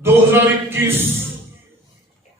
2021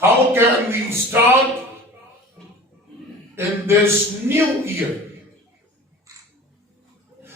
How can we start in this new year?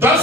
10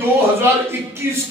2021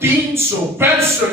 365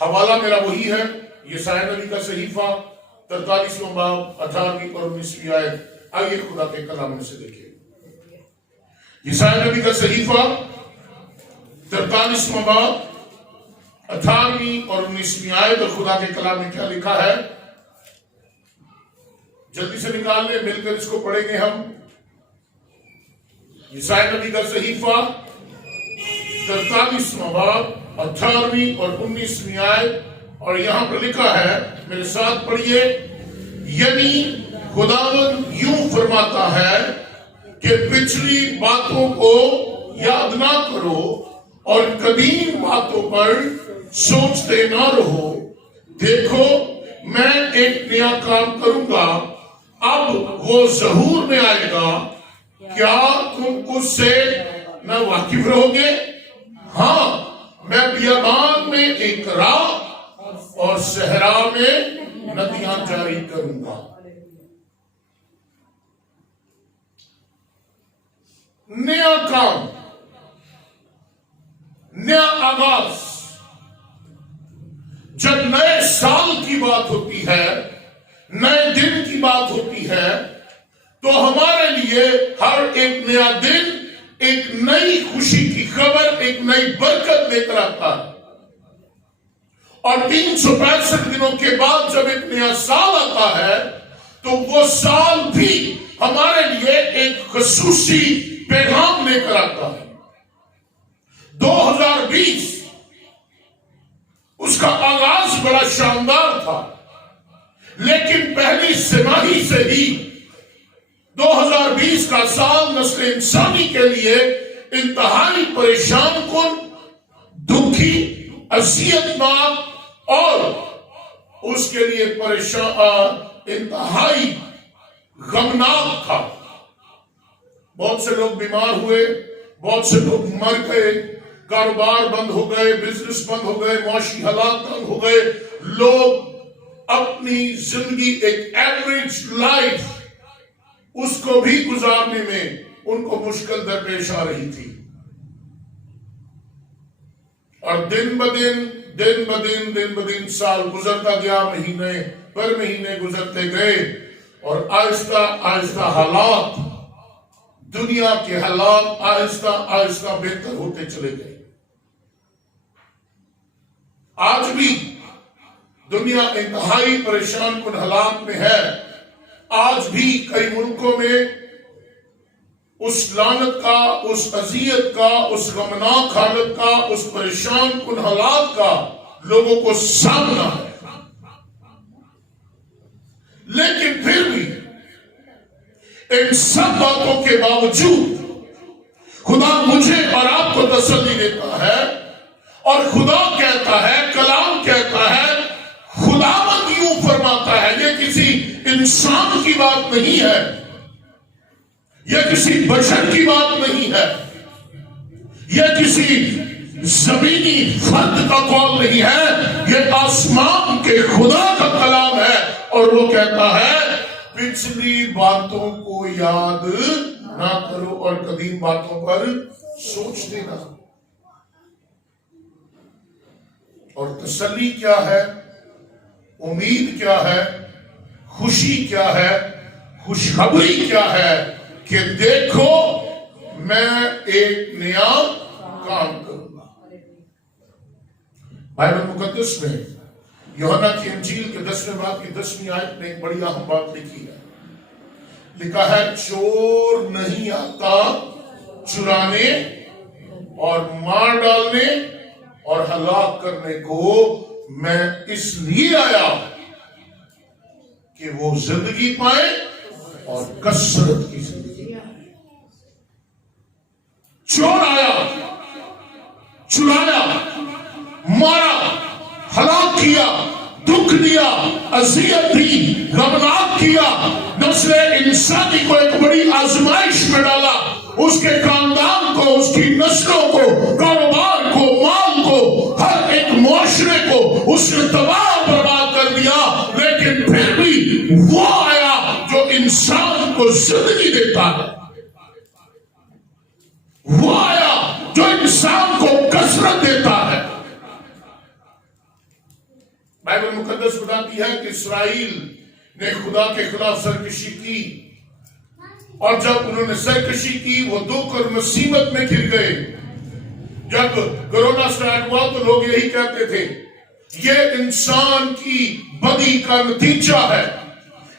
حوالہ میرا وہی ہے، یسایا نبی کا صحیفہ 43واں باب 18ویں اور 19ویں آیت۔ آئیے خدا کے کلام میں سے دیکھیں، یسایا نبی کا صحیفہ 43واں باب 18ویں اور 19ویں آیت، اور خدا کے کلام میں کیا لکھا ہے؟ جلدی سے نکال لیں، مل کر اس کو پڑھیں گے ہم۔ یسایا نبی کا صحیفہ 43واں باب 18ویں اور 19ویں آیت، اور یہاں پر لکھا ہے، میرے ساتھ پڑھیے۔ یعنی خداوند یوں فرماتا ہے کہ پچھلی باتوں کو یاد نہ کرو اور قدیم باتوں پر سوچتے نہ رہو۔ دیکھو میں ایک نیا کام کروں گا، اب وہ ظہور میں آئے گا، کیا تم اس سے نہ واقف رہو گے؟ ہاں، میں بیابان میں ایک راہ اور صحرا میں ندیاں جاری کروں گا۔ نیا کام، نیا آغاز۔ جب نئے سال کی بات ہوتی ہے، نئے دن کی بات ہوتی ہے، تو ہمارے لیے ہر ایک نیا دن ایک نئی خوشی کی خبر، ایک نئی برکت لے کر آتا ہے۔ اور 365 دنوں کے بعد جب ایک نیا سال آتا ہے تو وہ سال بھی ہمارے لیے ایک خصوصی پیغام لے کر آتا ہے۔ 2020 اس کا آغاز بڑا شاندار تھا، لیکن پہلی سماہی سے ہی 2020 کا سال نسل انسانی کے لیے انتہائی پریشان کن، دکھی، اذیت ناک اور اس کے لیے انتہائی غمناک تھا۔ بہت سے لوگ بیمار ہوئے، بہت سے لوگ مر گئے، کاروبار بند ہو گئے، بزنس بند ہو گئے، معاشی حالات تنگ ہو گئے، لوگ اپنی زندگی ایک ایوریج لائف اس کو بھی گزارنے میں ان کو مشکل درپیش آ رہی تھی۔ اور دن بدن سال گزرتا گیا، مہینے پر مہینے گزرتے گئے، اور آہستہ آہستہ حالات، دنیا کے حالات آہستہ آہستہ بہتر ہوتے چلے گئے۔ آج بھی دنیا انتہائی پریشان کن حالات میں ہے۔ آج بھی کئی ملکوں میں اس لعنت کا، اس اذیت کا، اس غمناک حالت کا، اس پریشان کن حالات کا لوگوں کو سامنا ہے۔ لیکن پھر بھی ان سب باتوں کے باوجود خدا مجھے اور آپ کو تسلی دیتا ہے، اور خدا کہتا ہے، کلام کہتا ہے، خداوند یوں فرماتا ہے۔ یہ کسی انسان کی بات نہیں ہے، یہ کسی بشر کی بات نہیں ہے، یہ کسی زمینی فرد کا قول نہیں ہے، یہ آسمان کے خدا کا کلام ہے، اور وہ کہتا ہے پچھلی باتوں کو یاد نہ کرو اور قدیم باتوں پر سوچتے نہ۔ اور تسلی کیا ہے، امید کیا ہے، خوشی کیا ہے، خوشخبری کیا ہے کہ دیکھو میں ایک نیا کام کروں گا۔ بائبل مقدس میں یوحنا کی انجیل کے 10ویں باب کی 10ویں آیت میں ایک بڑی اہم بات لکھی ہے۔ لکھا ہے، چور نہیں آتا چرانے اور مار ڈالنے اور ہلاک کرنے کو، میں اس لیے آیا کہ وہ زندگی پائے اور کثرت کی زندگی پائے۔ چور آیا، چرایا، مارا، ہلاک کیا، دکھ دیا، اذیت دی، غمناک کیا، نسل انسانی کو ایک بڑی آزمائش میں ڈالا، اس کے خاندان کو، اس کی نسلوں کو، کاروبار کو، مال کو، ہر ایک معاشرے کو اس نے تباہ برباد کر دیا۔ لیکن پھر بھی وہ آیا جو انسان کو زندگی دیتا ہے، وہ آیا جو انسان کو کثرت دیتا ہے۔ بائبل مقدس بتاتی ہے کہ اسرائیل نے خدا کے خلاف سرکشی کی، اور جب انہوں نے سرکشی کی وہ دکھ اور مصیبت میں گر گئے۔ جب کرونا سٹارٹ ہوا تو لوگ یہی کہتے تھے یہ انسان کی بدی کا نتیجہ ہے،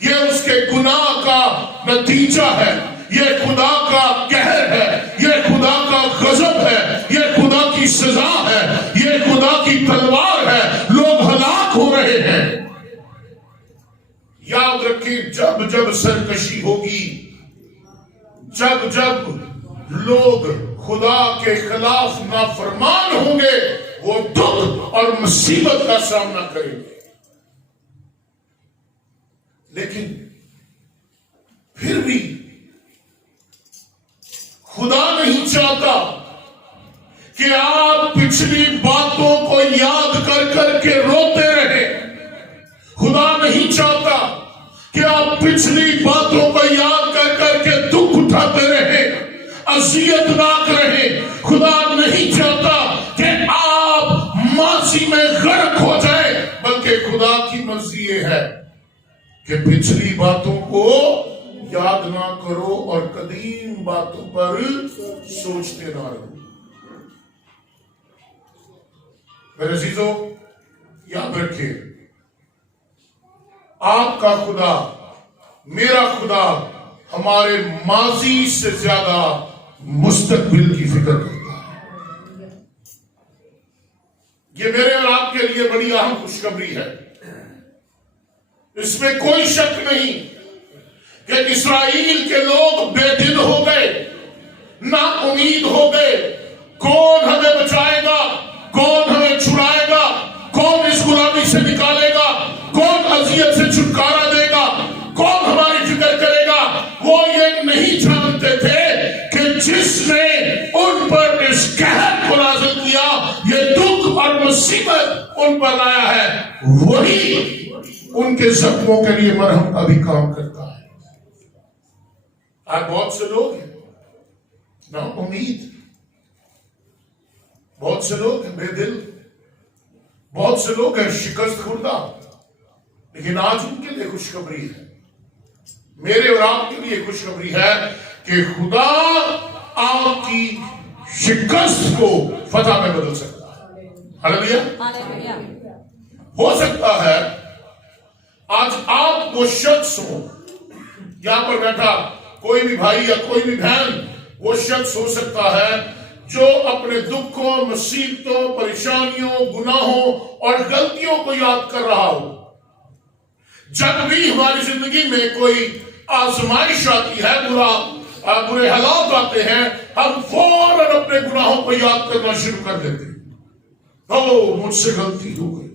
یہ اس کے گناہ کا نتیجہ ہے، یہ خدا کا قہر ہے، یہ خدا کا غضب ہے، یہ خدا کی سزا ہے، یہ خدا کی تلوار ہے، لوگ ہلاک ہو رہے ہیں۔ یاد رکھیں جب جب سرکشی ہوگی، جب جب لوگ خدا کے خلاف نافرمان ہوں گے، وہ دکھ اور مصیبت کا سامنا کریں گے۔ لیکن پھر بھی خدا نہیں چاہتا کہ آپ پچھلی باتوں کو یاد کر کر کے روتے رہیں۔ خدا نہیں چاہتا کہ آپ پچھلی باتوں کو یاد کر کر کے دکھ اٹھاتے رہیں، اذیت ناک رہیں۔ خدا نہیں چاہتا کہ آپ ماضی میں غرق ہو جائیں، بلکہ خدا کی مرضی یہ ہے کہ پچھلی باتوں کو یاد نہ کرو اور قدیم باتوں پر سوچتے نہ رہو۔ میرے عزیزو یاد رکھیں، آپ کا خدا، میرا خدا ہمارے ماضی سے زیادہ مستقبل کی فکر کرتا ہے۔ یہ میرے اور آپ کے لیے بڑی اہم خوشخبری ہے، اس میں کوئی شک نہیں کہ اسرائیل کے لوگ بے دل ہو گئے، نا امید ہو گئے۔ کون ہمیں بچائے گا؟ کون ہمیں چھڑائے گا؟ کون اس غلامی سے نکالے گا؟ کون اذیت سے چھٹکارا دے گا؟ کون ہماری فکر کرے گا؟ وہ یہ نہیں جانتے تھے کہ جس نے ان پر اس قہر کو نازل کیا، یہ دکھ اور مصیبت ان پر لایا ہے، وہی ان کے زخموں کے لیے مرہم کا بھی کام کرتا ہے۔ آج بہت سے لوگ ہیں نا امید، بہت سے لوگ ہیں بے دل، بہت سے لوگ ہیں شکست خوردہ، لیکن آج ان کے لیے خوشخبری ہے، میرے اور آپ کے لیے خوشخبری ہے کہ خدا آپ کی شکست کو فتح میں بدل سکتا ہے۔ ہلیلویا۔ ہو سکتا ہے آج آپ وہ شخص ہو، یہاں پر بیٹھا کوئی بھی بھائی یا کوئی بھی بہن وہ شخص ہو سکتا ہے جو اپنے دکھوں، مصیبتوں، پریشانیوں، گناہوں اور غلطیوں کو یاد کر رہا ہو۔ جب بھی ہماری زندگی میں کوئی آزمائش آتی ہے، برے حالات آتے ہیں، ہم فوراً اپنے گناہوں کو یاد کرنا شروع کر دیتے ہیں۔ او مجھ سے غلطی ہو گئی،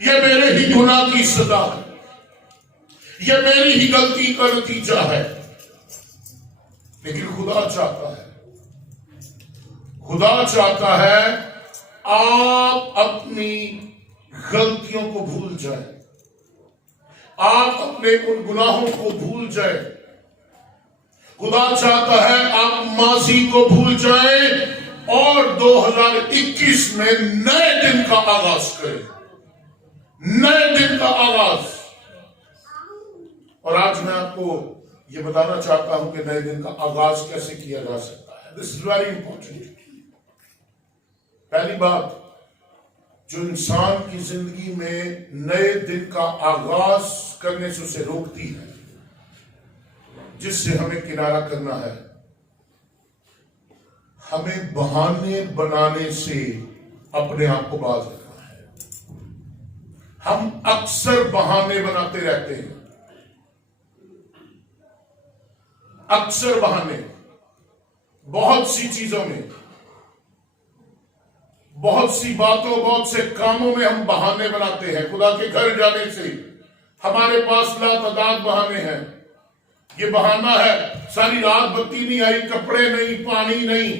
یہ میرے ہی گناہ کی سزا ہے، یہ میری ہی غلطی کا نتیجہ ہے۔ لیکن خدا چاہتا ہے آپ اپنی غلطیوں کو بھول جائیں، آپ اپنے ان گناہوں کو بھول جائیں۔ خدا چاہتا ہے آپ ماضی کو بھول جائیں اور 2021 میں نئے دن کا آغاز کریں، نئے دن کا آغاز۔ اور آج میں آپ کو یہ بتانا چاہتا ہوں کہ نئے دن کا آغاز کیسے کیا جا سکتا ہے۔ This is very important۔ پہلی بات جو انسان کی زندگی میں نئے دن کا آغاز کرنے سے اسے روکتی ہے، جس سے ہمیں کنارہ کرنا ہے، ہمیں بہانے بنانے سے اپنے آپ کو باز رکھنا ہے۔ ہم اکثر بہانے بناتے رہتے ہیں، اکثر بہانے، بہت سی چیزوں میں، بہت سی باتوں، بہت سے کاموں میں ہم بہانے بناتے ہیں۔ خدا کے گھر جانے سے ہمارے پاس لاتعداد بہانے ہیں۔ یہ بہانہ ہے ساری رات بتی نہیں آئی، کپڑے نہیں، پانی نہیں۔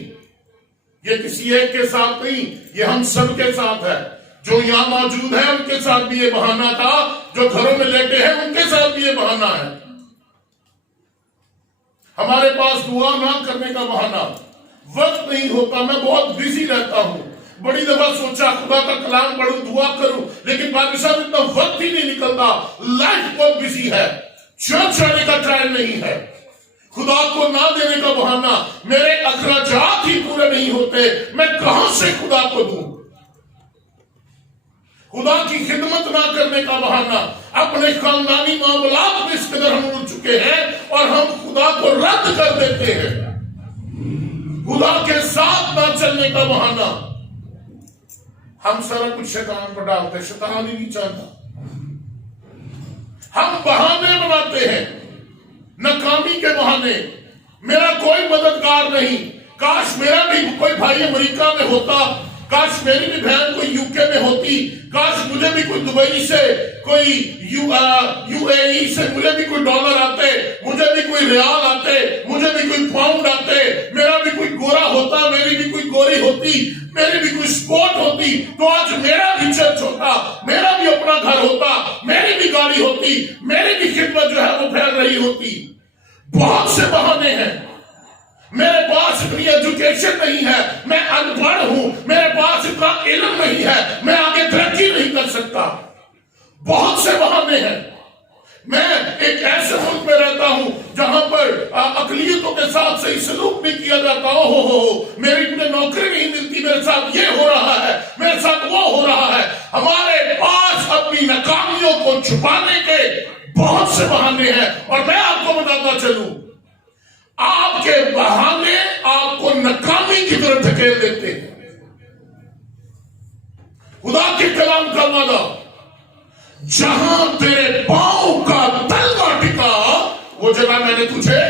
یہ کسی ایک کے ساتھ نہیں، یہ ہم سب کے ساتھ ہے۔ جو یہاں موجود ہیں ان کے ساتھ بھی یہ بہانہ تھا، جو گھروں میں لیٹے ہیں ان کے ساتھ بھی یہ بہانہ ہے۔ ہمارے پاس دعا نہ کرنے کا بہانہ، وقت نہیں ہوتا، میں بہت بزی رہتا ہوں، بڑی دفعہ سوچا خدا کا کلام پڑھوں دعا کروں، لیکن بادشاہ صاحب اتنا وقت ہی نہیں نکلتا، لائف بہت بزی ہے، چرچ آنے کا ٹائم نہیں ہے، خدا کو نہ دینے کا بہانہ، میرے اخراجات ہی پورے نہیں ہوتے، میں کہاں سے خدا کو دوں؟ خدا کی خدمت نہ کرنے کا بہانہ، اپنے خاندانی معاملات میں اس قدر ہم اڑ چکے ہیں اور ہم خدا کو رد کر دیتے ہیں، خدا کے ساتھ نہ چلنے کا بہانہ، ہم سارا کچھ شیطان پر ڈالتے ہیں، شیطان ہی نہیں چاہتا، ہم بہانے بناتے ہیں، ناکامی کے بہانے، میرا کوئی مددگار نہیں، کاش میرا بھی کوئی بھائی امریکہ میں ہوتا، کاش میری بھی بہن کوئی یو کے میں ہوتی، کاش مجھے بھی کوئی دبئی سے، کوئی یو اے ای سے مجھے بھی کوئی ڈالر آتے، مجھے بھی کوئی ریال آتے، مجھے بھی کوئی پاؤنڈ آتے، میرا بھی کوئی گورا ہوتا، میری بھی کوئی گوری ہوتی، میری بھی کوئی سپورٹ ہوتی، تو آج میرا بھی چرچ ہوتا، میرا بھی اپنا گھر ہوتا، میری بھی گاڑی ہوتی، میری بھی خدمت جو ہے وہ پھیل رہی ہوتی۔ بہت سے بہانے ہیں، میرے پاس اتنی ایجوکیشن نہیں ہے، میں ان پڑھ ہوں، میرے پاس اتنا علم نہیں ہے، میں آگے ترقی نہیں کر سکتا، بہت سے بہانے ہیں۔ میں ایک ایسے ملک میں رہتا ہوں جہاں پر اقلیتوں کے ساتھ صحیح سلوک نہیں کیا جاتا، میری نوکری نہیں ملتی، میرے ساتھ یہ ہو رہا ہے، میرے ساتھ وہ ہو رہا ہے۔ ہمارے پاس اپنی ناکامیوں کو چھپانے کے بہت سے بہانے ہیں، اور میں آپ کو بتاتا چلوں، آپ کے بہانے آپ کو ناکامی کی طرف دھکیل دیتے ہیں۔ خدا کے کلام کا وعدہ، جہاں تیرے پاؤں کا تلوا ٹکا وہ جگہ میں نے تجھے،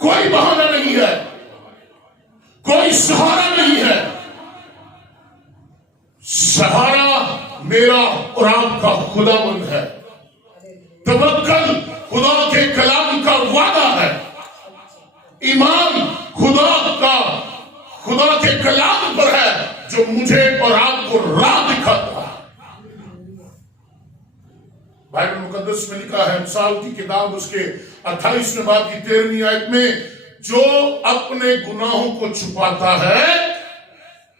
کوئی بہانہ نہیں ہے، کوئی سہارا نہیں ہے، سہارا میرا اور آپ کا خداوند ہے، توکل خدا کے کلام کا وعدہ ہے، ایمان خدا کے کلام پر ہے جو مجھے اور آپ کو راہ دکھاتا ہے۔ بائبل مقدس میں لکھا ہے، مثال کی کتاب اس کے 28ویں باب کی 13ویں آیت میں، جو اپنے گناہوں کو چھپاتا ہے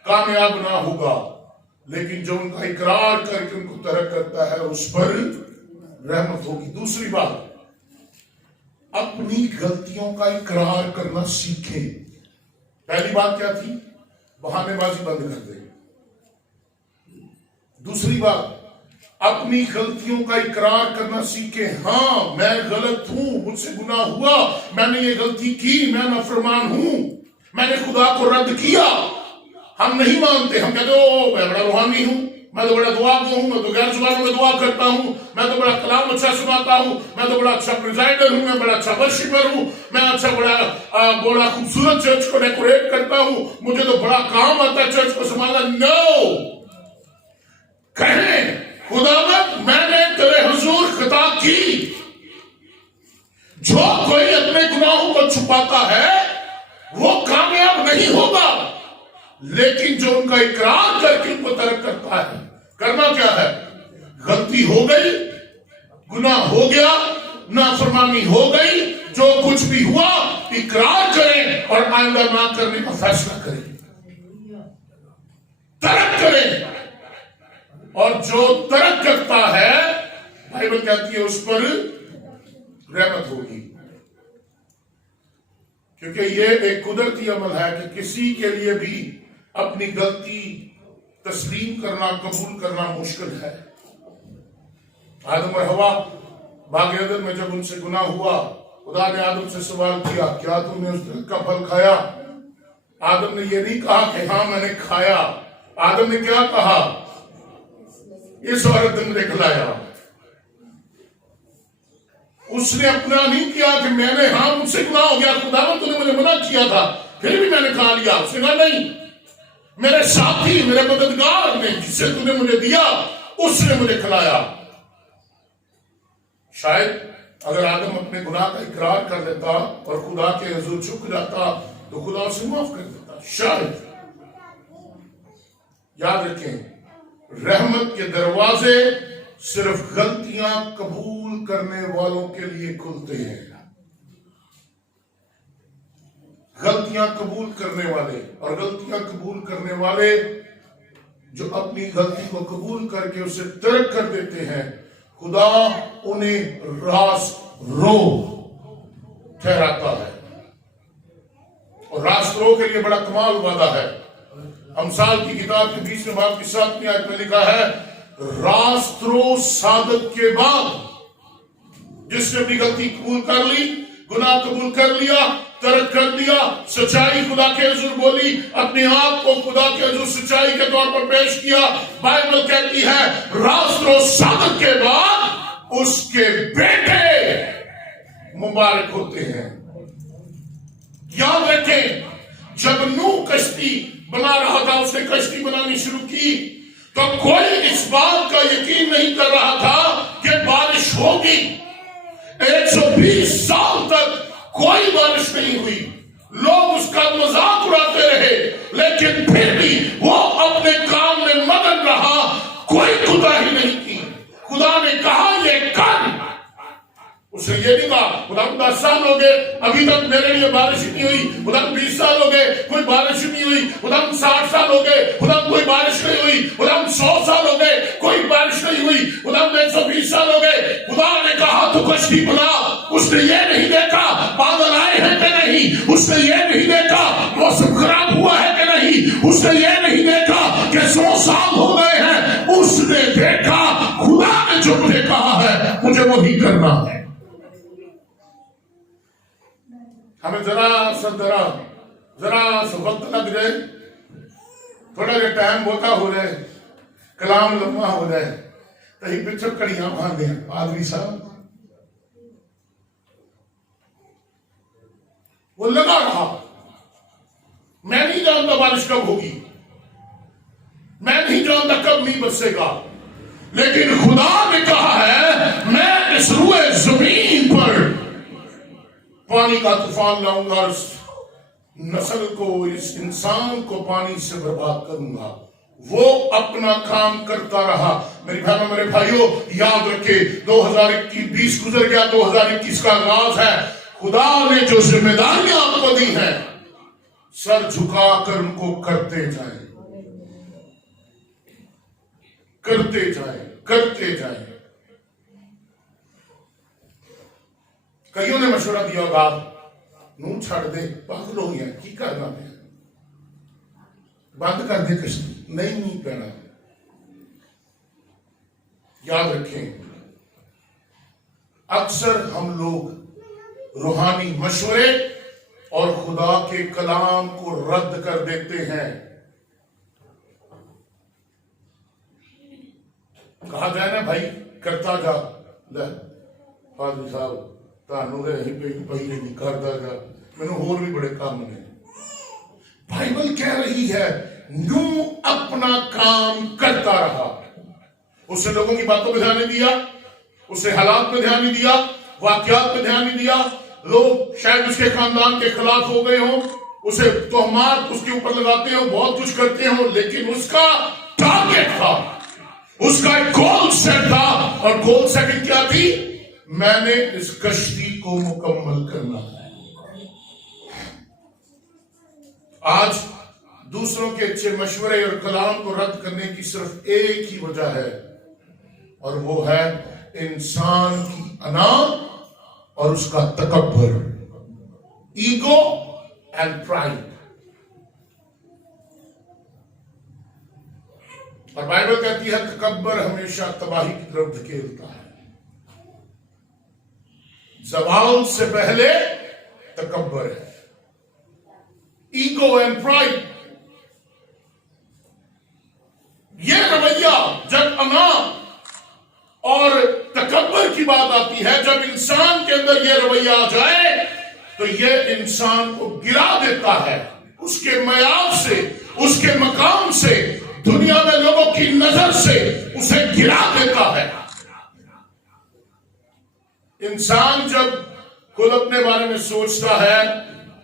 کامیاب نہ ہوگا، لیکن جو ان کا اقرار کر کے ان کو ترک کرتا ہے اس پر رحمت ہوگی۔ دوسری بات، اپنی غلطیوں کا اقرار کرنا سیکھیں۔ پہلی بات کیا تھی؟ بہانے بازی بند کر دیں۔ دوسری بات، اپنی غلطیوں کا اقرار کرنا سیکھیں۔ ہاں میں غلط ہوں، مجھ سے گناہ ہوا، میں نے یہ غلطی کی، میں نافرمان ہوں، میں نے خدا کو رد کیا۔ ہم نہیں مانتے، ہم کہتے ہیں میں بڑا روحانی ہوں، میں تو بڑا دعا گو ہوں، میں تو غیر زبانوں میں دعا کرتا ہوں، میں تو بڑا کلام اچھا سناتا ہوں، میں تو بڑا اچھا پریزائڈر ہوں، میں بڑا اچھا ورشپر ہوں، میں بڑا خوبصورت چرچ کو ڈیکوریٹ کرتا ہوں، مجھے تو بڑا کام آتا ہے چرچ کو سنبھالنا۔ نو، کہیں خداوند میں نے تیرے حضور خطا کی۔ جو کوئی اپنے گناہوں کو چھپاتا ہے وہ کامیاب نہیں ہوگا، لیکن جو ان کا اقرار کر کے ان کو ترک کرتا ہے، کرنا کیا ہے؟ غلطی ہو گئی، گناہ ہو گیا، نافرمانی ہو گئی، جو کچھ بھی ہوا اقرار کریں اور آئندہ نہ کرنے کا فیصلہ کریں، ترک کریں۔ اور جو ترک کرتا ہے بائبل کہتی ہے اس پر رحمت ہوگی، کیونکہ یہ ایک قدرتی عمل ہے کہ کسی کے لیے بھی اپنی غلطی تسلیم کرنا، قبول کرنا مشکل ہے۔ آدم اور حوا باغ عدن میں جب ان سے گناہ ہوا، خدا نے آدم سے سوال کیا، کیا تم نے اس درخت کا پھل کھایا؟ آدم نے یہ نہیں کہا کہ ہاں میں نے کھایا، آدم نے کیا کہا؟ اس عورت نے کھلایا۔ اس نے اپنا نہیں کیا کہ میں نے، ہاں مجھ سے گناہ ہو گیا، خداوند تو نے مجھے منع کیا تھا پھر بھی میں نے کھا لیا۔ اس نے کہا نہیں، میرے ساتھی، میرے مددگار نے، جس سے تو نے مجھے دیا اس نے مجھے کھلایا۔ شاید اگر آدم اپنے گناہ کا اقرار کر دیتا اور خدا کے حضور جھک جاتا تو خدا اسے معاف کر دیتا، شاید۔ یاد رکھیں، رحمت کے دروازے صرف غلطیاں قبول کرنے والوں کے لیے کھلتے ہیں۔ غلطیاں قبول کرنے والے اور غلطیاں قبول کرنے والے جو اپنی غلطی کو قبول کر کے اسے ترک کر دیتے ہیں، خدا انہیں راست رو ٹھہراتا ہے. اور راست رو کے لیے بڑا کمال وعدہ ہے. امثال کی کتاب کے 20 باب کی 7 آیت میں لکھا ہے، راست رو صادق کے بعد. جس نے اپنی غلطی قبول کر لی، گناہ قبول کر لیا، ترک کر دیا، سچائی خدا کے حضور بولی، اپنے آپ کو خدا کے حضور سچائی کے طور پر پیش کیا، بائبل کہتی ہے راست و صادق کے بعد اس کے بیٹے مبارک ہوتے ہیں. یاد رکھیں، جب نوح کشتی بنا رہا تھا، اس نے کشتی بنانی شروع کی تو کوئی اس بات کا یقین نہیں کر رہا تھا کہ بارش ہوگی. 120 سال تک کوئی بارش نہیں ہوئی، لوگ اس کا مذاق اڑاتے رہے، لیکن پھر بھی وہ اپنے کام میں مگن رہا، کوئی کوتاہی نہیں کی. خدا نے کہا یہ کر، اس نے یہ نہیں کہا خدا 10 سال ہو گئے ابھی تک میرے لیے بارش نہیں ہوئی، خدا 20 سال ہو گئے کوئی بارش نہیں ہوئی، خدا 60 سال ہو گئے خدا کوئی بارش نہیں ہوئی، خدا 100 سال ہو گئے کوئی بارش نہیں ہوئی، خدا 120 سال ہو گئے. خدا نے کہا تو کشتی بنا. اس نے یہ نہیں دیکھا بادل آئے ہیں کہ نہیں، اس نے یہ نہیں دیکھا موسم خراب ہوا ہے کہ نہیں، اس نے یہ نہیں دیکھا کہ 100 سال ہو گئے ہیں. اس نے دیکھا خدا نے جو مجھے کہا ہے مجھے وہی کرنا ہے. ہمیں ذرا سا وقت لگ جائے، تھوڑا جا ٹائم بہتا ہو جائے، کلام لمبا ہو جائے، کہیں پیچھے کڑیاں باندھ دیں. پادری صاحب وہ لگا رہا، میں نہیں جانتا بارش کب ہوگی، میں نہیں جانتا کب نہیں برسے گا، لیکن خدا نے کہا ہے میں اس روئے زمین پر پانی کا طوفان لاؤں گا، اس نسل کو، اس انسان کو پانی سے برباد کروں گا. وہ اپنا کام کرتا رہا. میری بہنوں میرے بھائیوں یاد رکھے 2020 گزر گیا، 2021 کا آغاز ہے. خدا نے جو ذمہ داریاں آپ کو دی ہیں سر جھکا کر ان کو کرتے جائیں، کرتے جائیں، کرتے جائیں. کئیوں نے مشورہ دیا ہوگا نوں چھڑ دے، پاگل ہو گیا کی کرنا ہے، بند کر دے کشتی. نہیں کہنا. یاد رکھیں اکثر ہم لوگ روحانی مشورے اور خدا کے کلام کو رد کر دیتے ہیں. کہا جائے نا بھائی کرتا جا، لے فاضل صاحب تانوں دے پہلے نہیں کرتا جا، میں نے اور بھی بڑے کام نے. بائبل کہہ رہی ہے نوح اپنا کام کرتا رہا. اس نے لوگوں کی باتوں پہ دھیان نہیں دیا، اس نے حالات پہ دھیان نہیں دیا، واقعات پہ دھیان نہیں دیا. لوگ شاید اس کے خاندان کے خلاف ہو گئے ہوں، اسے تہمات اس کے اوپر لگاتے ہوں، بہت کچھ کرتے ہوں، لیکن اس کا ٹارگٹ تھا، اس کا ایک گول سیٹ تھا. اور گول سیٹنگ کیا تھی؟ میں نے اس کشتی کو مکمل کرنا ہے. آج دوسروں کے اچھے مشورے اور کلام کو رد کرنے کی صرف ایک ہی وجہ ہے، اور وہ ہے انسان کی انا اور اس کا تکبر، ایگو اینڈ پرائڈ. اور بائبل کہتی ہے تکبر ہمیشہ تباہی کی طرف دھکیلتا ہے. زوال سے پہلے تکبر ہے، ایگو اینڈ پرائڈ. یہ رویہ جب انا اور تکبر کی بات آتی ہے، جب انسان کے اندر یہ رویہ آ جائے تو یہ انسان کو گرا دیتا ہے، اس کے معیار سے، اس کے مقام سے، دنیا میں لوگوں کی نظر سے اسے گرا دیتا ہے. انسان جب خود اپنے بارے میں سوچتا ہے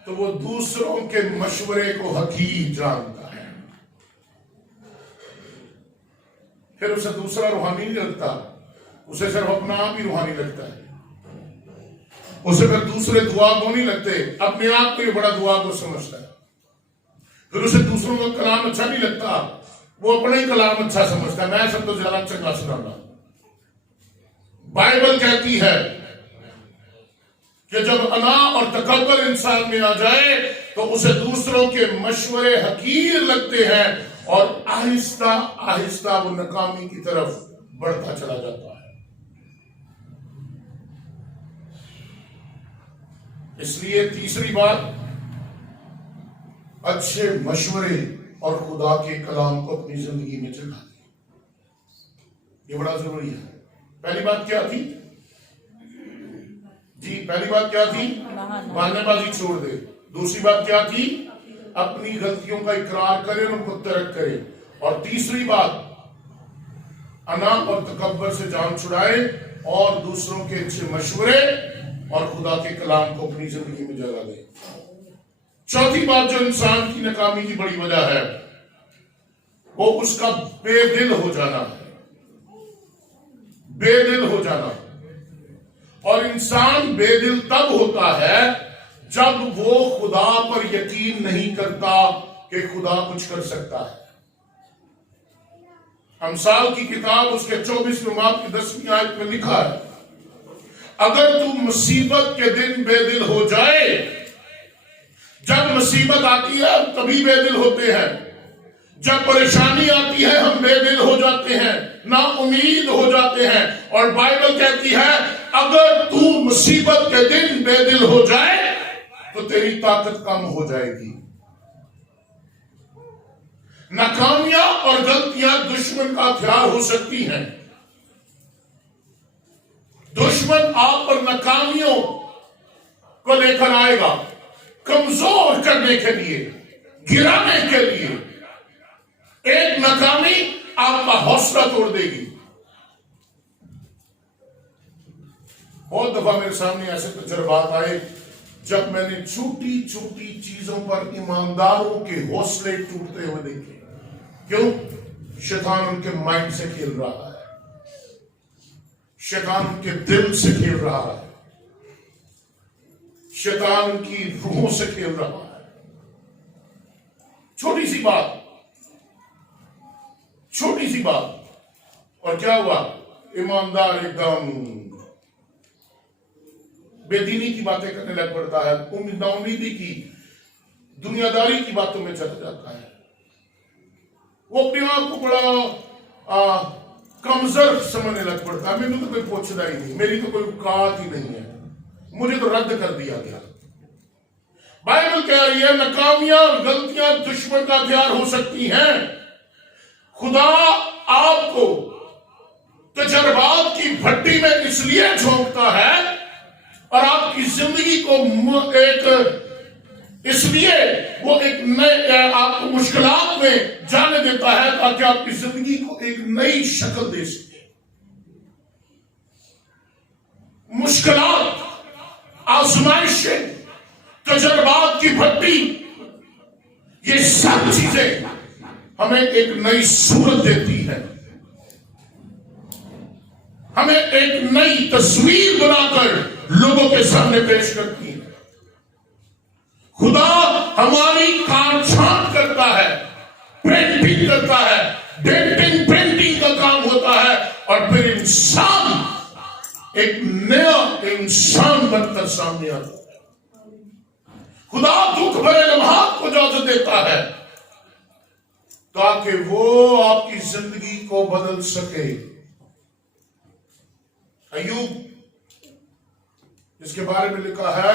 تو وہ دوسروں کے مشورے کو حقیر جانتا ہے. پھر اسے دوسرا روحانی نہیں لگتا، اسے صرف اپنا آپ ہی روحانی لگتا ہے. اسے پھر دوسرے دعا کو نہیں لگتے، اپنے آپ کو یہ بڑا دعا کو سمجھتا ہے، پھر اسے دوسروں کا کلام اچھا نہیں لگتا، وہ اپنا ہی کلام اچھا سمجھتا ہے، میں سب تو زیادہ اچھا کہا سنا۔ بائبل کہتی ہے کہ جب انا اور تکبر انسان میں آ جائے تو اسے دوسروں کے مشورے حقیر لگتے ہیں اور آہستہ آہستہ وہ ناکامی کی طرف بڑھتا چلا جاتا ہے۔ اس لیے تیسری بات، اچھے مشورے اور خدا کے کلام کو اپنی زندگی میں چلا دیں، یہ بڑا ضروری ہے۔ پہلی بات کیا تھی؟ جی پہلی بات کیا تھی؟ بہانے بازی چھوڑ دے۔ دوسری بات کیا تھی؟ اپنی غلطیوں کا اقرار کرے اور ان کو ترک کرے۔ اور تیسری بات، انا اور تکبر سے جان چھڑائے اور دوسروں کے اچھے مشورے اور خدا کے کلام کو اپنی زندگی میں جگہ دے۔ چوتھی بات جو انسان کی ناکامی کی بڑی وجہ ہے وہ اس کا بے دل ہو جانا ہے، بے دل ہو جانا۔ اور انسان بے دل تب ہوتا ہے جب وہ خدا پر یقین نہیں کرتا کہ خدا کچھ کر سکتا ہے۔ امثال کی کتاب اس کے 24ویں باب کی 10ویں آیت میں لکھا ہے، اگر تو مصیبت کے دن بے دل ہو جائے، جب مصیبت آتی ہے ہم تبھی بے دل ہوتے ہیں، جب پریشانی آتی ہے ہم بے دل ہو جاتے ہیں، نا امید ہو جاتے ہیں۔ اور بائبل کہتی ہے اگر تو مصیبت کے دن بے دل ہو جائے تو تیری طاقت کم ہو جائے گی۔ ناکامیاں اور غلطیاں دشمن کا ہتھیار ہو سکتی ہیں۔ دشمن آپ پر ناکامیوں کو لے کر آئے گا، کمزور کرنے کے لیے، گرانے کے لیے۔ ایک ناکامی آپ کا حوصلہ توڑ دے گی۔ بہت دفعہ میرے سامنے ایسے تجربات آئے جب میں نے چھوٹی چھوٹی چیزوں پر ایمانداروں کے حوصلے ٹوٹتے ہوئے دیکھے۔ کیوں؟ شیطان ان کے مائنڈ سے کھیل رہا ہے، شیطان ان کے دل سے کھیل رہا ہے، شیطان ان کی روحوں سے کھیل رہا ہے۔ چھوٹی سی بات، چھوٹی سی بات، اور کیا ہوا؟ ایماندار ایک دم بے دینی کی باتیں کرنے لگ پڑتا ہے، نا امیدی کی، دنیا داری کی باتوں میں چلا جاتا ہے۔ وہ اپنے آپ کو بڑا کمزور سمجھنے لگ پڑتا ہے، میرے تو کوئی پوچھتا ہی نہیں، میری تو کوئی اوقات ہی نہیں ہے، مجھے تو رد کر دیا گیا۔ بائبل کہہ رہی ہے ناکامیاں اور غلطیاں دشمن کا ہتھیار ہو سکتی ہیں۔ خدا آپ کو تجربات کی بھٹی میں اس لیے جھونکتا ہے اور آپ کی زندگی کو اس لیے وہ ایک نئے آپ کو مشکلات میں جانے دیتا ہے تاکہ آپ کی زندگی کو ایک نئی شکل دے سکے۔ مشکلات، آزمائشیں، تجربات کی بھٹی، یہ سب چیزیں ہمیں ایک نئی صورت دیتی ہے، ہمیں ایک نئی تصویر بنا کر لوگوں کے سامنے پیش کرتی ہے۔ خدا ہماری کام چھانٹ کرتا ہے، پرنٹنگ کرتا ہے، ڈیٹنگ پرنٹنگ کا کام ہوتا ہے، اور پھر انسان ایک نیا انسان بن کر سامنے آتا ہے۔ خدا دکھ بھرے لمحات کو اجازت دیتا ہے تاکہ وہ آپ کی زندگی کو بدل سکے۔ ایوب جس کے بارے میں لکھا ہے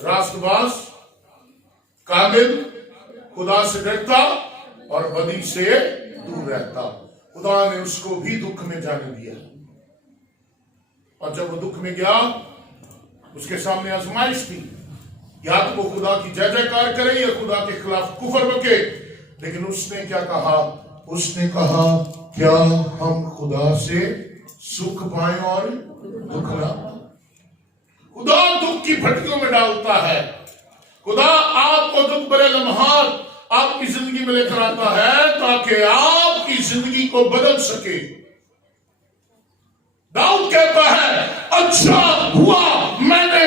راست باز، کامل، خدا سے ڈرتا اور بدی سے دور رہتا، خدا نے اس کو بھی دکھ میں جانے دیا، اور جب وہ دکھ میں گیا اس کے سامنے آزمائش تھی، یا تو وہ خدا کی جے جے کار کرے یا خدا کے خلاف کفر بکے، لیکن اس نے کیا کہا؟ اس نے کہا کیا ہم خدا سے سکھ پائیں اور دکھ نہ؟ خدا دکھ کی بھٹیوں میں ڈالتا ہے، خدا آپ کو دکھ بھرے لمحات آپ کی زندگی میں لے کر آتا ہے تاکہ آپ کی زندگی کو بدل سکے۔ داؤد کہتا ہے اچھا ہوا میں نے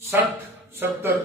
60, 70,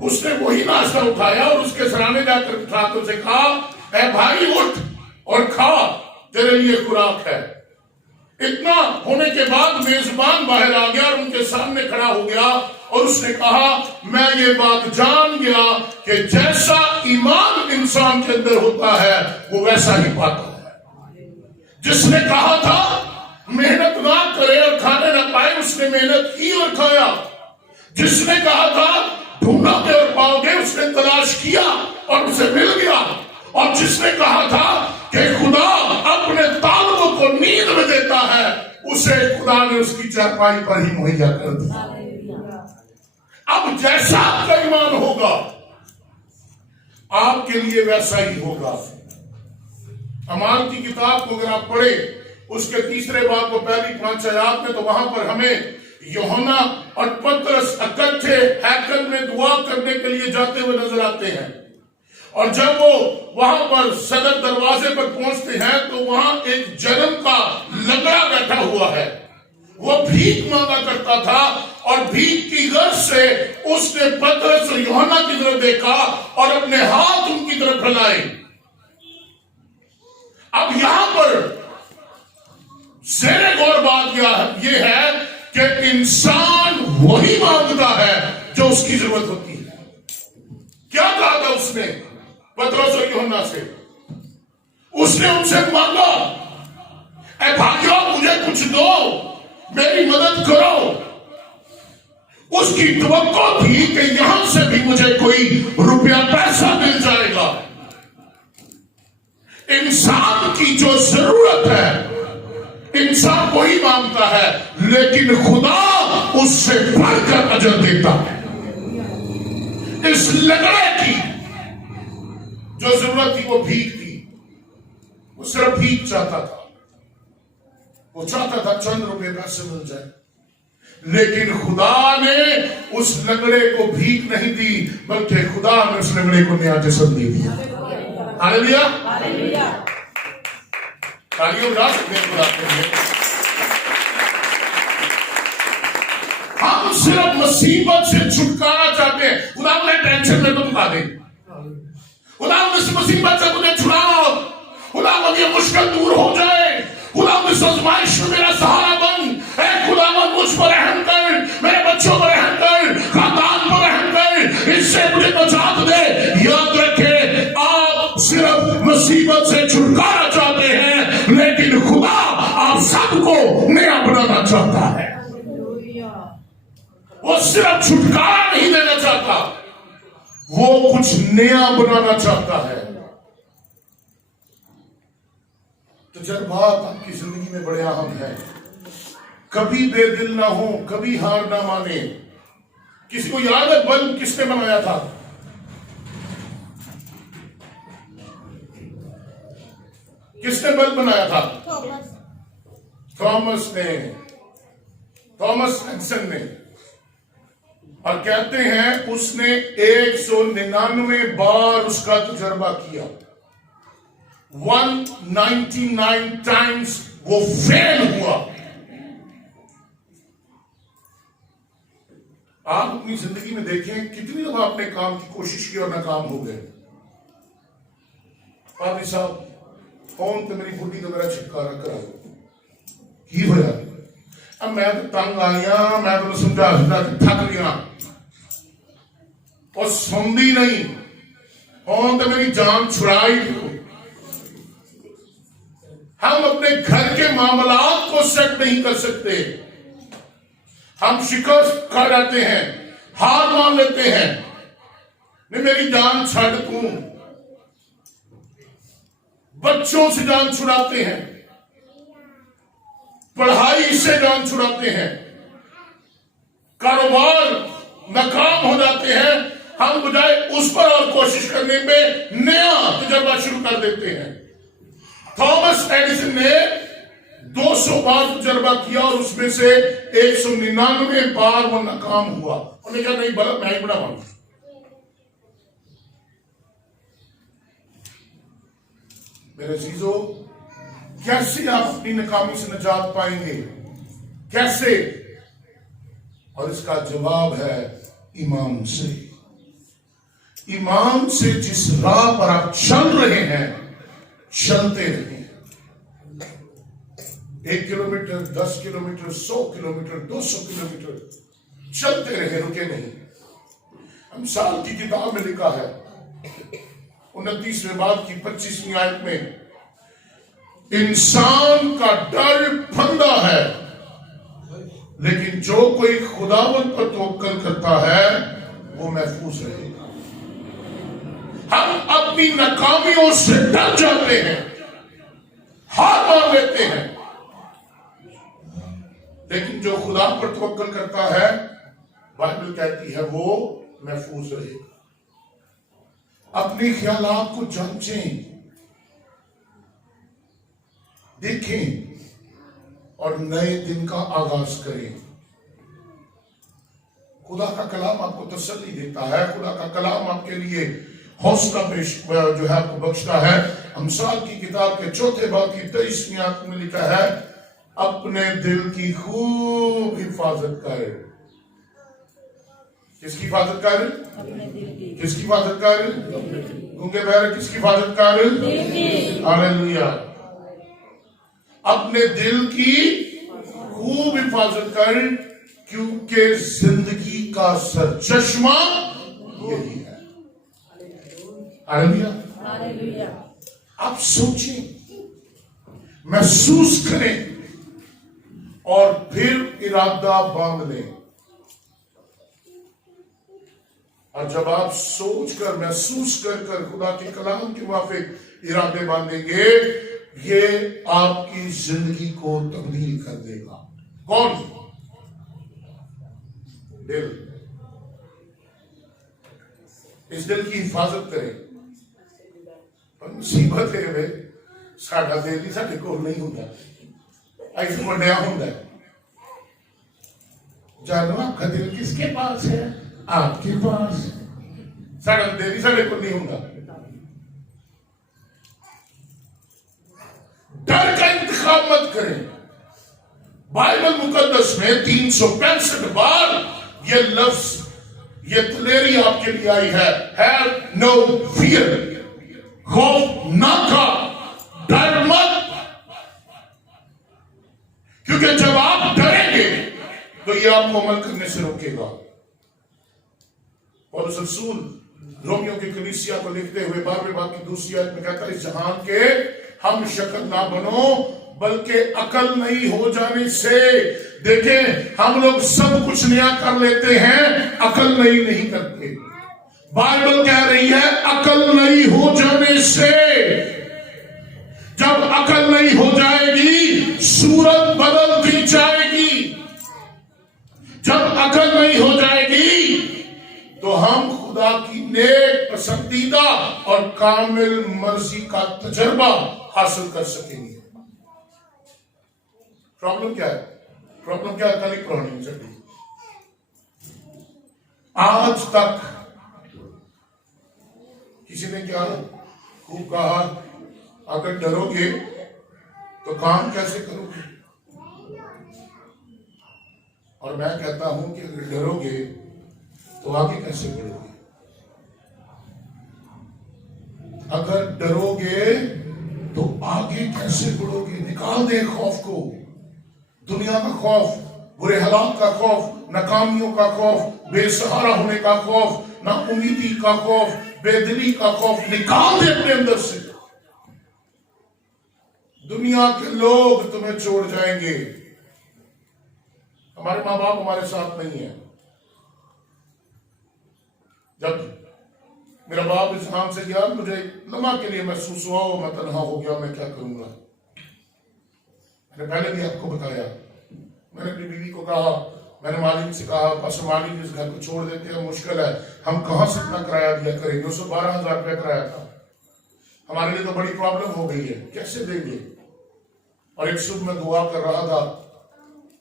اس نے وہی ناشتہ اٹھایا اور اس کے سرانے جا کر چھاتروں سے کہا اے بھائی اٹھ اور کھا، تیرے لیے خوراک ہے۔ اتنا ہونے کے بعد میزبان باہر آ گیا اور ان کے سامنے کھڑا ہو گیا اور اس نے کہا میں یہ بات جان گیا کہ جیسا ایمان انسان کے اندر ہوتا ہے وہ ویسا ہی پاتا ہے۔ جس نے کہا تھا محنت نہ کرے اور کھانے نہ پائے، اس نے محنت کی اور کھایا۔ جس نے کہا تھا ڈھونڈو گے اور پاؤ گے، اس نے تلاش کیا اور اسے مل گیا۔ اور جس نے کہا تھا کہ خدا اپنے طالبوں کو نیند میں دیتا ہے، اسے خدا نے اس کی چارپائی پر ہی مہیا کر دیا۔ اب جیسا آپ کا ایمان ہوگا آپ کے لیے ویسا ہی ہوگا۔ اعمال کی کتاب کو اگر آپ پڑھیں اس کے 3 باب کو پہلی 5 آیات میں، تو وہاں پر ہمیں یوحنا اور پترس اکٹھے ہیکل میں دعا کرنے کے لیے جاتے ہوئے نظر آتے ہیں۔ اور جب وہ وہاں پر صدر دروازے پر پہنچتے ہیں تو وہاں ایک جرم کا لنگڑا بیٹھا ہوا ہے۔ وہ بھیک مانگا کرتا تھا اور بھیک کی غرض سے اس نے پترس اور یوحنا کی طرف دیکھا اور اپنے ہاتھ ان کی طرف پھیلائے۔ اب یہاں پر زیر غور بات یہ ہے کہ انسان وہی مانگتا ہے جو اس کی ضرورت ہوتی ہے۔ کیا کہا تھا اس نے پترس اور یوحنا سے؟ اس نے ان سے مانگا اے بھائیو مجھے کچھ دو، میری مدد کرو۔ اس کی توقع تھی کہ یہاں سے بھی مجھے کوئی روپیہ پیسہ مل جائے گا۔ انسان کی جو ضرورت ہے انسان وہی مانگتا ہے، لیکن خدا اس سے بڑھ کر اجر دیتا ہے۔ اس لنگڑے کی جو ضرورت تھی وہ بھیک تھی، وہ صرف بھیک چاہتا تھا، وہ چاہتا تھا چند روپے پیسے مل جائے، لیکن خدا نے اس لنگڑے کو بھیک نہیں دی بلکہ خدا نے اس لنگڑے کو نیا جسم دے دیا۔ ہاللیلویا، تالیوں بجا سکتے ہیں خدا کے لیے۔ ہم صرف مصیبت سے چھٹکارا چاہتے ہیں۔ خدا مجھے ٹینشن میں تو مکا دے، خدا اس مصیبت سے مجھے چھڑاؤ، خدا مجھے مشکل دور ہو جائے، خدا اس آزمائش میں میرا سہارا بن، اے خدا مجھ پر رحم کر، میرے بچوں پر رحم کر، خاندان پر رحم کر، اس سے مجھے نجات دے۔ یاد رکھیں آپ صرف مصیبت سے چھٹکارا چاہتے ہیں، لیکن خدا آپ سب کو نیا بنانا چاہتا ہے۔ وہ صرف چھٹکارا نہیں دینا چاہتا، وہ کچھ نیا بنانا چاہتا ہے۔ تجربات آپ کی زندگی میں بڑے اہم ہیں۔ کبھی بے دل نہ ہو، کبھی ہار نہ مانے۔ کسی کو یاد ہے بلب کس نے بنایا تھا؟ کس نے بلب بنایا تھا؟ تھامس نے، تھامس ایڈیسن نے۔ اور کہتے ہیں اس نے 199 بار اس کا تجربہ کیا، 199 ٹائمز وہ فیل ہوا۔ آپ اپنی زندگی میں دیکھیں کتنی دفعہ اپنے کام کی کوشش کی اور ناکام ہو گئے۔ پادری صاحب فون تو میری بڈی تو میرا چھٹکارا کرا کی ہوا۔ اب میں تو تنگ آیا، میں تو سمجھا تھک گیا اور سمجھی نہیں، فون تو میری جان چھڑائی نہیں۔ ہم اپنے گھر کے معاملات کو سیٹ نہیں کر سکتے، ہم شکست کھا جاتے ہیں، ہار مان لیتے ہیں، نہیں میری جان چھڑ دوں۔ بچوں سے جان چھڑاتے ہیں، پڑھائی سے جان چھڑاتے ہیں، کاروبار ناکام ہو جاتے ہیں، ہم بجائے اس پر اور کوشش کرنے پہ نیا تجربہ شروع کر دیتے ہیں۔ تھامس ایڈیسن نے 200 بار تجربہ کیا اور اس میں سے 199 بار وہ ناکام ہوا۔ انہوں نے کہا نہیں بلب میں ہی بناؤں گا۔ میرے عزیزو، کیسے آپ اپنی ناکامی سے نجات پائیں گے؟ کیسے؟ اور اس کا جواب ہے ایمان سے۔ ایمان سے جس راہ پر آپ چل رہے ہیں چلتے رہیں. 1 کلومیٹر 10 کلومیٹر 100 کلومیٹر 200 کلومیٹر چلتے رہے, رکے نہیں. امثال کی کتاب میں لکھا ہے 29ویں باب کی 25ویں آیت میں, انسان کا ڈر پھندا ہے لیکن جو کوئی خداوند پر توکل کرتا ہے وہ محفوظ رہے گا. ہم اپنی ناکامیوں سے ڈر جاتے ہیں, ہار مان لیتے ہیں, لیکن جو خدا پر توکل کرتا ہے بائبل کہتی ہے وہ محفوظ رہے گا. اپنے خیالات کو جانچیں, دیکھیں اور نئے دن کا آغاز کریں. خدا کا کلام آپ کو تسلی دیتا ہے, خدا کا کلام آپ کے لیے حوصلہ جو ہے آپ کو بخشتا ہے. امثال کی کتاب کے 4 باب کی 23ویں آیت میں لکھا ہے, اپنے دل کی خوب حفاظت کر. کس کی حفاظت کر؟ کس کی حفاظت کر؟ گونگے بہرے کس کی حفاظت کر؟ ہاللیلویا. اپنے دل کی خوب حفاظت کر کیونکہ زندگی کا سرچشمہ یہی ہے. ہاللیلویا. آپ سوچیں, محسوس کریں اور پھر ارادہ باندھ لیں. اور جب آپ سوچ کر محسوس کر خدا کے کلام کے موافق ارادے باندھیں گے, یہ آپ کی زندگی کو تبدیل کر دے گا. کون؟ دل. اس دل کی حفاظت کریں. مصیبت ہے بھائی, ساڈا دل ہی ساڈے کول نہیں ہوتا, ایسے بنیا ہوتا ہے. جانو آپ کا دل کس کے پاس ہے؟ آپ کے پاس. ساڈا دل ہی ساڈے کول نہیں ہوتا. ڈر کا انتخاب مت کریں. بائبل مقدس میں 365 بار یہ لفظ, یہ دلیری آپ کے لیے آئی ہے, have no fear. خوف نہ کھا, ڈر مت, کیونکہ جب آپ ڈریں گے تو یہ آپ کو عمل کرنے سے روکے گا. پولس رسول رومیو کی کلیسیا کو لکھتے ہوئے 12ویں باب کی 2 آیت میں کہتا ہے, اس جہان کے ہم شکل نہ بنو بلکہ عقل نہیں ہو جانے سے. دیکھیں ہم لوگ سب کچھ نیا کر لیتے ہیں, عقل نہیں کرتے. بائبل کہہ رہی ہے عقل نہیں ہو جانے سے. جب عقل نہیں ہو جائے گی صورت بدلتی جائے گی. جب عقل نہیں ہو جائے گی تو ہم خدا کی نیک, پسندیدہ اور کامل مرضی کا تجربہ حاصل کر سکیں گے. پرابلم کیا ہے؟ پرابلم کیا ہے؟ کلی پرانی چلی. آج تک کسی نے کیا خوب کہا, اگر ڈرو گے تو کام کیسے کرو گے؟ اور میں کہتا ہوں کہ اگر ڈرو گے تو آگے کیسے بڑھو گے؟ اگر ڈرو گے تو آگے کیسے بڑھو گے؟ نکال دے خوف کو. دنیا کا خوف, برے حالات کا خوف, ناکامیوں کا خوف, بے سہارا ہونے کا خوف, نا امیدی کا خوف, بے دلی کا خوف نکال دے اپنے اندر سے. دنیا کے لوگ تمہیں چھوڑ جائیں گے. ہمارے ماں باپ ہمارے ساتھ نہیں ہیں. جب میرا باپ اس جہان سے گیا مجھے لمحہ کے لیے محسوس ہوا میں تنہا ہو گیا, میں کیا کروں گا. میں نے پہلے بھی آپ کو بتایا, میں نے اپنی بیوی کو کہا, میں نے مالک سے کہا بس مالک اس گھر کو چھوڑ دیتے ہیں, مشکل ہے, ہم کہاں سے اتنا کرایہ دیا کریں گے. 212,000 روپے کرایہ تھا, ہمارے لیے تو بڑی پرابلم ہو گئی ہے, کیسے دیں گے. اور ایک صبح میں دعا کر رہا تھا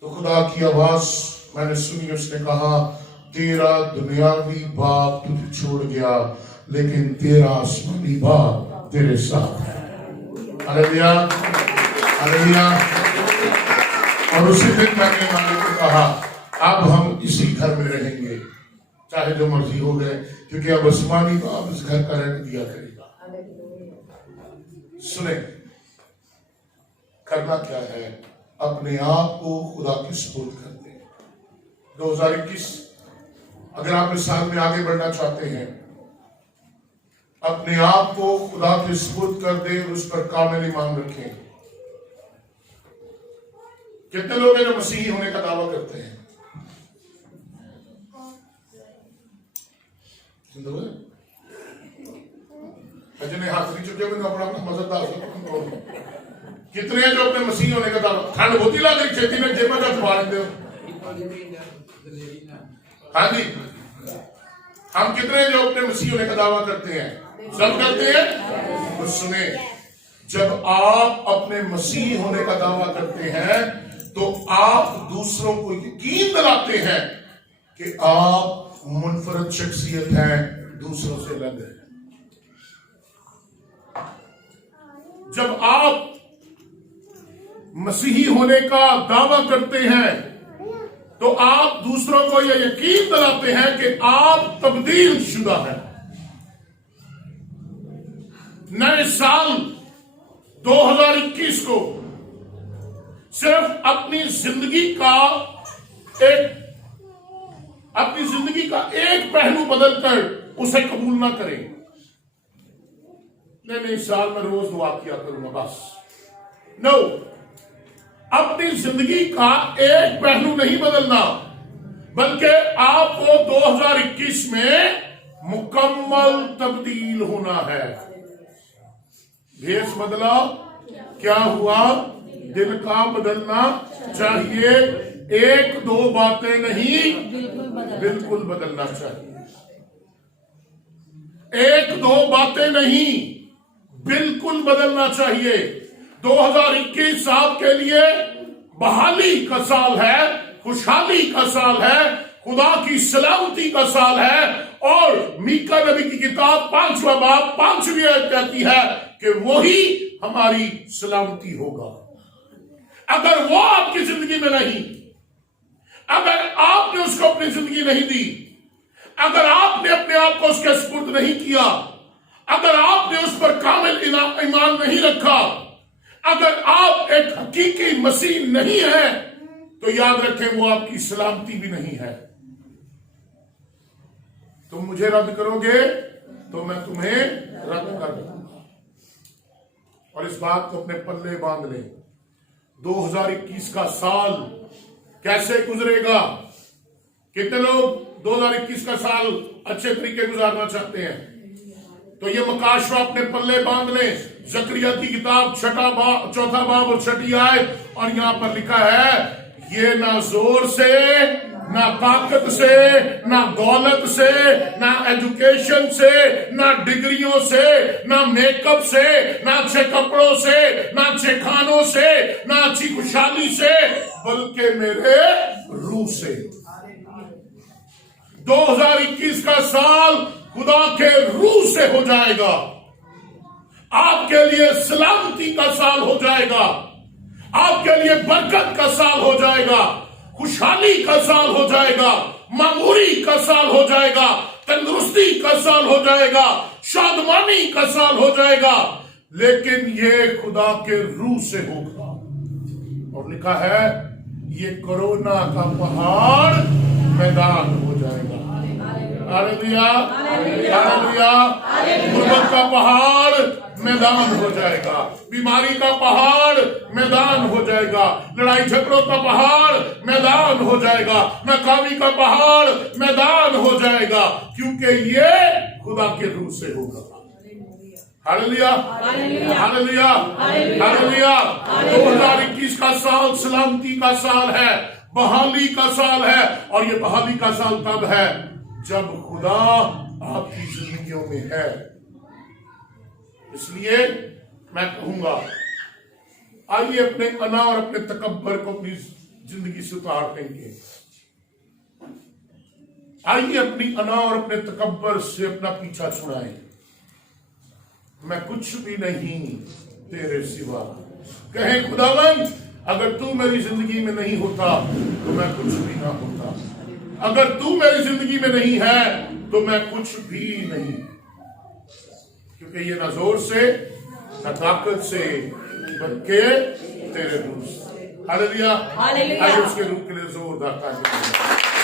تو خدا کی آواز میں نے سنی, اس نے کہا تیرا دنیاوی باپ تجھے چھوڑ گیا لیکن تیرا آسمانی باپ تیرے ساتھ ہے. ہاللیلویا ہاللیلویا. اور اسی دن میں نے مالک کو کہا اب ہم اسی گھر میں رہیں گے. چاہے جو مرضی ہو گئے، کیونکہ اب آسمانی باپ اس گھر کا رینٹ دیا کرے گا۔ سنیں، کرنا کیا ہے؟ اپنے آپ کو خدا کی سپرد کر دیں۔ 2021 اگر آپ اس سال میں آگے بڑھنا چاہتے ہیں، اپنے آپ کو خدا کے سپرد کر دیں اور اس پر کامل ایمان رکھیں۔ کتنے لوگ ہیں جو مسیحی ہونے کا دعویٰ کرتے ہیں؟ جنہیں ہاتھ نہیں چکے میں اپنا مذہب دار کتنے ہیں جو اپنے مسیحی ہونے کا دعویٰ؟ ٹھنڈ ہوتی لگ رہی چھتی میں جیب میں جب مار دے ہو۔ ہاں جی، ہم کتنے ہیں جو اپنے مسیحی ہونے کا دعویٰ کرتے ہیں؟ سب کرتے ہیں۔ تو سنیں، جب آپ اپنے مسیحی ہونے کا دعویٰ کرتے ہیں تو آپ دوسروں کو یقین دلاتے ہیں کہ آپ منفرد شخصیت ہیں، دوسروں سے الگ ہیں۔ جب آپ مسیحی ہونے کا دعویٰ کرتے ہیں تو آپ دوسروں کو یہ یقین دلاتے ہیں کہ آپ تبدیل شدہ ہیں۔ نئے سال 2021 کو صرف اپنی زندگی کا ایک پہلو بدل کر اسے قبول نہ کریں۔ نہیں، اس سال میں روز دعا کیا کروں گا بس، نو، اپنی زندگی کا ایک پہلو نہیں بدلنا، بلکہ آپ کو 2021 میں مکمل تبدیل ہونا ہے۔ بھیس بدلا، کیا ہوا؟ دل کا بدلنا چاہیے، ایک دو باتیں نہیں، بالکل بدلنا چاہیے۔ ایک دو باتیں نہیں، بالکل بدلنا چاہیے۔ 2021 آپ کے لیے بحالی کا سال ہے، خوشحالی کا سال ہے، خدا کی سلامتی کا سال ہے، اور میکا نبی کی کتاب 5واں باب 5ویں آیت کہتی ہے کہ وہی ہماری سلامتی ہوگا۔ اگر وہ آپ کی زندگی میں نہیں، اگر آپ نے اس کو اپنی زندگی نہیں دی، اگر آپ نے اپنے آپ کو اس کے سپرد نہیں کیا، اگر آپ نے اس پر کامل ایمان نہیں رکھا، اگر آپ ایک حقیقی مسیح نہیں ہیں، تو یاد رکھیں وہ آپ کی سلامتی بھی نہیں ہے۔ تم مجھے رد کرو گے تو میں تمہیں رد کر دوں گا۔ اور اس بات کو اپنے پلے باندھ لیں، 2021 کا سال کیسے گزرے گا؟ کتنے لوگ 2021 کا سال اچھے طریقے گزارنا چاہتے ہیں؟ تو یہ مکاشفہ اپنے پلے باندھ لیں۔ زکریا کی کتاب 4 باب اور 6 آیت، اور یہاں پر لکھا ہے، یہ نہ زور سے، نہ طاقت سے، نہ دولت سے، نہ ایجوکیشن سے، نہ ڈگریوں سے، نہ میک اپ سے، نہ اچھے کپڑوں سے، نہ اچھے کھانوں سے، نہ اچھی خوشحالی سے، بلکہ میرے روح سے۔ 2021 کا سال خدا کے روح سے ہو جائے گا، آپ کے لیے سلامتی کا سال ہو جائے گا، آپ کے لیے برکت کا سال ہو جائے گا، خوشحالی کا سال ہو جائے گا، معموری کا سال ہو جائے گا، تندرستی کا سال ہو جائے گا، شادمانی کا سال ہو جائے گا، لیکن یہ خدا کے روح سے ہوگا۔ اور لکھا ہے، یہ کورونا کا پہاڑ میدان ہو جائے گا۔ ہاللیلویا، ہاللیلویا۔ غربت کا پہاڑ میدان ہو جائے گا، بیماری کا پہاڑ میدان ہو جائے گا، لڑائی جھگڑوں کا پہاڑ میدان ہو جائے گا، ناکامی کا پہاڑ میدان ہو جائے گا، کیونکہ یہ خدا کے روح سے ہوگا۔ ہاللیلویا، ہاللیلویا، ہاللیلویا۔ 2021 کا سال سلامتی کا سال ہے، بحالی کا سال ہے، اور یہ بحالی کا سال تب ہے جب خدا آپ کی زندگیوں میں ہے۔ اس لیے میں کہوں گا، آئیے اپنے انا اور اپنے تکبر کو اپنی زندگی سے اتار دیں گے۔ آئیے اپنی انا اور اپنے تکبر سے اپنا پیچھا چھڑائیں۔ میں کچھ بھی نہیں تیرے سوا، کہیں خداوند اگر تو میری زندگی میں نہیں ہوتا تو میں کچھ بھی نہ ہوتا۔ اگر تو میری زندگی میں نہیں ہے تو میں کچھ بھی نہیں، کیونکہ یہ نہ زور سے نہ طاقت سے بلکہ تیرے روح سے۔ ہاللیلویہ، آئیے اس کے روح کے لیے زوردار تعریف کریں۔